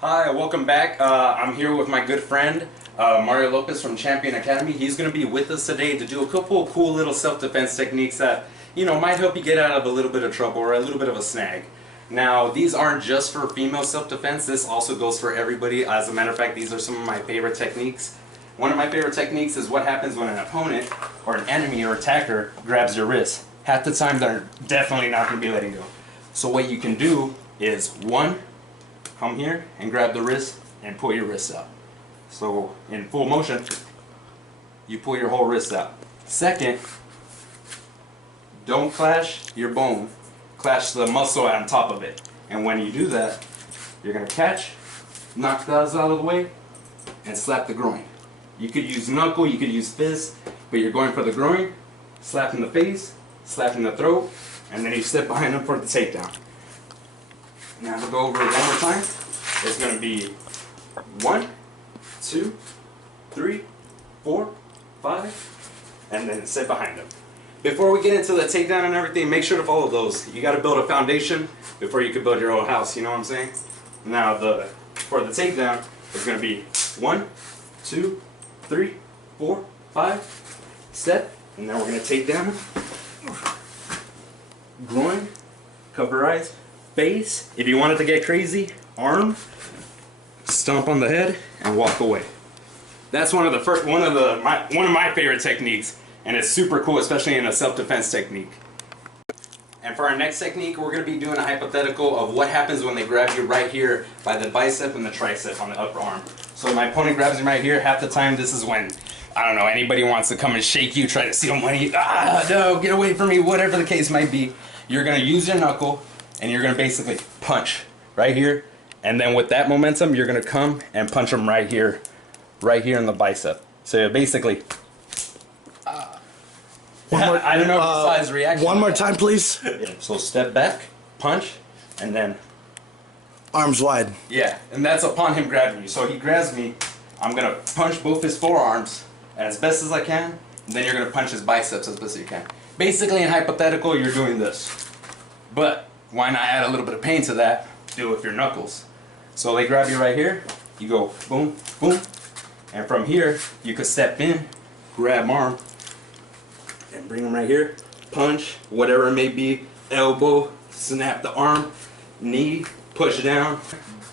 Hi, welcome back. I'm here with my good friend Mario Lopez from Champion Academy. He's going to be with us today to do a couple of cool little self-defense techniques that, might help you get out of a little bit of trouble or a little bit of a snag. Now, these aren't just for female self-defense. This also goes for everybody. As a matter of fact, these are some of my favorite techniques. One of my favorite techniques is what happens when an opponent or an enemy or attacker grabs your wrist. Half the time, they're definitely not going to be letting go. So what you can do is, one, come here and grab the wrist and pull your wrist out. So in full motion, you pull your whole wrist out. Second, don't clash your bone, clash the muscle on top of it. And when you do that, you're going to catch, knock those out of the way, and slap the groin. You could use knuckle, you could use fist, but you're going for the groin, slap in the face, slap in the throat, and then you step behind them for the takedown. Now we'll go over it one more time. It's going to be 1, 2, 3, 4, 5, and then sit behind them. Before we get into the takedown and everything, make sure to follow those. You got to build a foundation before you can build your own house, you know what I'm saying? Now for the takedown, it's going to be 1, 2, 3, 4, 5, step, and then we're going to take down groin, cover eyes, face. If you want it to get crazy, arm, stomp on the head, and walk away. That's one of my favorite techniques, and it's super cool, especially in a self-defense technique. And for our next technique, we're going to be doing a hypothetical of what happens when they grab you right here by the bicep and the tricep on the upper arm. So my opponent grabs me right here. Half the time, this is when, I don't know, anybody wants to come and shake you, try to steal money. No, get away from me, whatever the case might be. You're going to use your knuckle, and you're going to basically punch right here. And then with that momentum, you're going to come and punch them right here in the bicep. So basically, I don't know if size reaction. One more time, please. Yeah. So step back, punch, and then arms wide. Yeah, and that's upon him grabbing you. So he grabs me, I'm going to punch both his forearms as best as I can, and then you're going to punch his biceps as best as you can. Basically, in hypothetical, you're doing this. But why not add a little bit of pain to that? Do it with your knuckles. So they grab you right here, you go boom, boom, and from here, you could step in, grab arm, and bring them right here, punch, whatever it may be, elbow, snap the arm, knee, push down,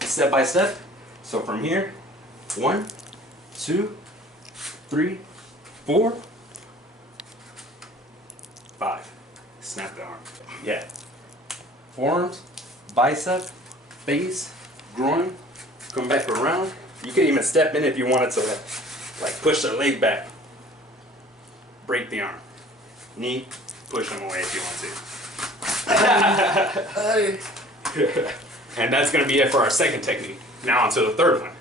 step by step. So from here, 1, 2, 3, 4, 5. Snap the arm. Yeah. Forearms, bicep, face, groin, come back around. You can even step in if you wanted to, like push their leg back. Break the arm. Knee, push them away if you want to. And that's going to be it for our second technique. Now on to the third one.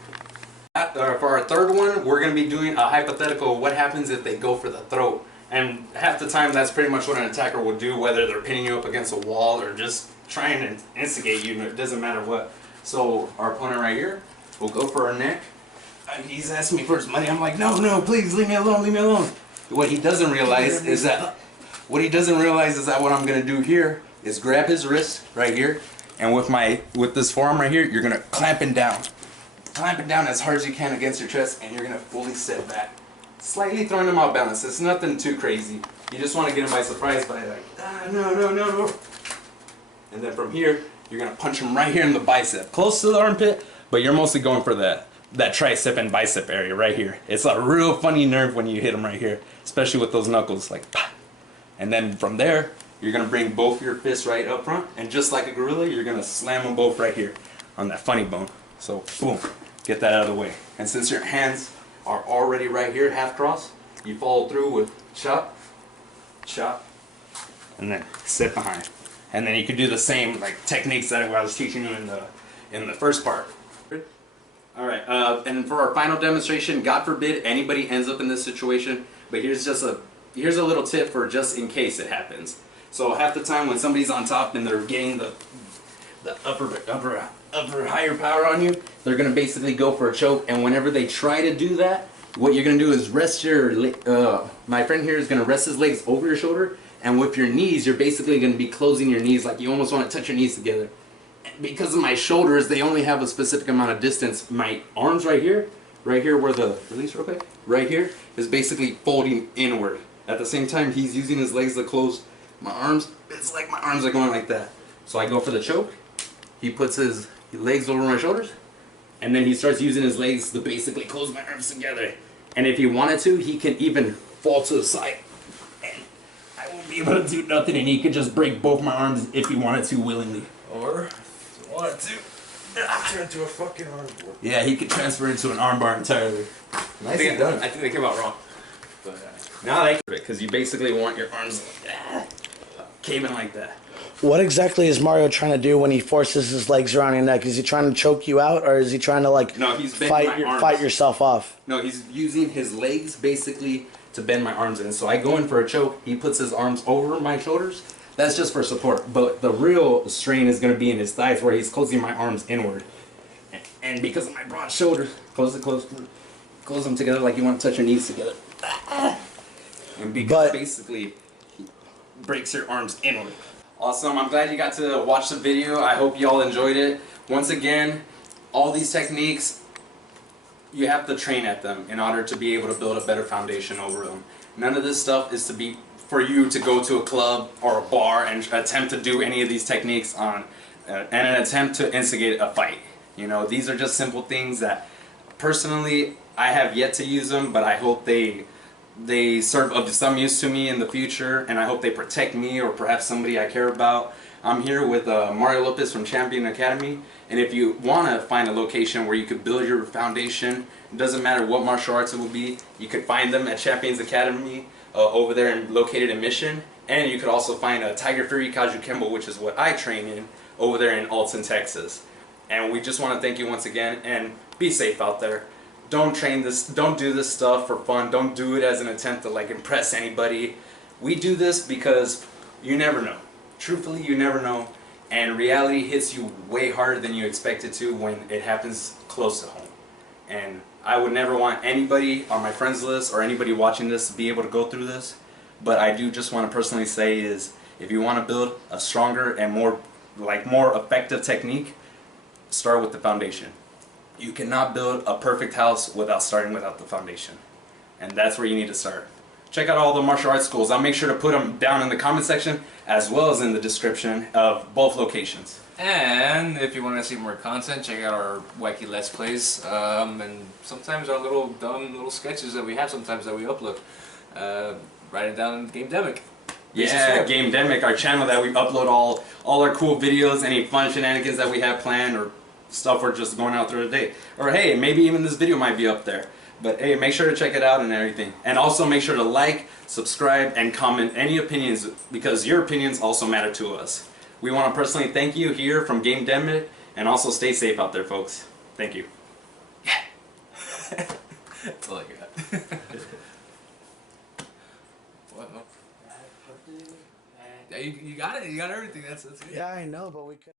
For our third one, we're going to be doing a hypothetical, what happens if they go for the throat. And half the time, that's pretty much what an attacker will do, whether they're pinning you up against a wall or just trying to instigate you, it doesn't matter what. So our opponent right here will go for our neck. And he's asking me for his money. I'm like, no, please, leave me alone, leave me alone. What he doesn't realize is that what I'm going to do here is grab his wrist right here, and with this forearm right here, you're going to clamp it down. Clamp it down as hard as you can against your chest, and you're going to fully step back. Slightly throwing him off balance. It's nothing too crazy. You just want to get him by surprise by like, no. And then from here, you're going to punch him right here in the bicep. Close to the armpit, but you're mostly going for that tricep and bicep area right here. It's a real funny nerve when you hit him right here, especially with those knuckles, like, pah. And then from there, you're going to bring both your fists right up front, and just like a gorilla, you're going to slam them both right here on that funny bone. So, boom, get that out of the way. And since your hands are already right here, half cross, you follow through with chop, chop, and then sit behind. And then you could do the same like techniques that I was teaching you in the first part. All right, and for our final demonstration, God forbid anybody ends up in this situation, but here's a little tip for just in case it happens. So half the time when somebody's on top and they're getting the upper higher power on you, they're gonna basically go for a choke. And whenever they try to do that, what you're gonna do is rest your my friend here is gonna rest his legs over your shoulder, and with your knees, you're basically gonna be closing your knees, like you almost want to touch your knees together. because of my shoulders, they only have a specific amount of distance. My arms right here where the, release real quick, right here is basically folding inward. At the same time, he's using his legs to close my arms. It's like my arms are going like that. So I go for the choke. He puts his legs over my shoulders, and then he starts using his legs to basically close my arms together. And if he wanted to, he can even fall to the side. And I won't be able to do nothing, and he could just break both my arms if he wanted to willingly. Or, if he wanted to, Turn into a fucking armbar. yeah, he could transfer into an armbar entirely. Nicely done. I think they came out wrong. But now they because you basically want your arms caving like that. What exactly is Mario trying to do when he forces his legs around your neck? Is he trying to choke you out, or is he trying to like No, he's bending my arms. fight yourself off? No, he's using his legs basically to bend my arms in. So I go in for a choke. He puts his arms over my shoulders. That's just for support. But the real strain is going to be in his thighs, where he's closing my arms inward. And because of my broad shoulders, close them together like you want to touch your knees together. And because basically he breaks your arms inward. Awesome. I'm glad you got to watch the video. I hope you all enjoyed it. Once again, all these techniques, you have to train at them in order to be able to build a better foundation over them. None of this stuff is to be for you to go to a club or a bar and attempt to do any of these techniques on and an attempt to instigate a fight. You know, these are just simple things that personally I have yet to use them, but I hope they serve of some use to me in the future, and I hope they protect me or perhaps somebody I care about. I'm here with Mario Lopez from Champion Academy, and if you want to find a location where you could build your foundation, it doesn't matter what martial arts it will be, you could find them at Champions Academy over there and located in Mission, and you could also find a Tiger Fury Kajukenbo, which is what I train in, over there in Alton, Texas. And we just want to thank you once again, and be safe out there. Don't do this stuff for fun. Don't do it as an attempt to like impress anybody. We do this because you never know. Truthfully, you never know. And reality hits you way harder than you expect it to when it happens close to home. And I would never want anybody on my friends list or anybody watching this to be able to go through this. But I do just want to personally say is, if you want to build a stronger and more effective technique, start with the foundation. You cannot build a perfect house without starting without the foundation. And that's where you need to start. Check out all the martial arts schools. I'll make sure to put them down in the comment section as well as in the description of both locations. And if you want to see more content, check out our wacky Let's Plays and sometimes our little dumb little sketches that we have sometimes that we upload. Write it down in Gamedemic. Yeah, Gamedemic, our channel that we upload all our cool videos, any fun shenanigans that we have planned, or stuff we're just going out through the day. Or hey, maybe even this video might be up there. But hey, make sure to check it out and everything. And also make sure to like, subscribe, and comment any opinions, because your opinions also matter to us. We want to personally thank you here from Gamedemic, and also stay safe out there, folks. Thank you. Yeah. That's all I got. What? No. Yeah, you got it. You got everything. That's it. Yeah, I know, but we could.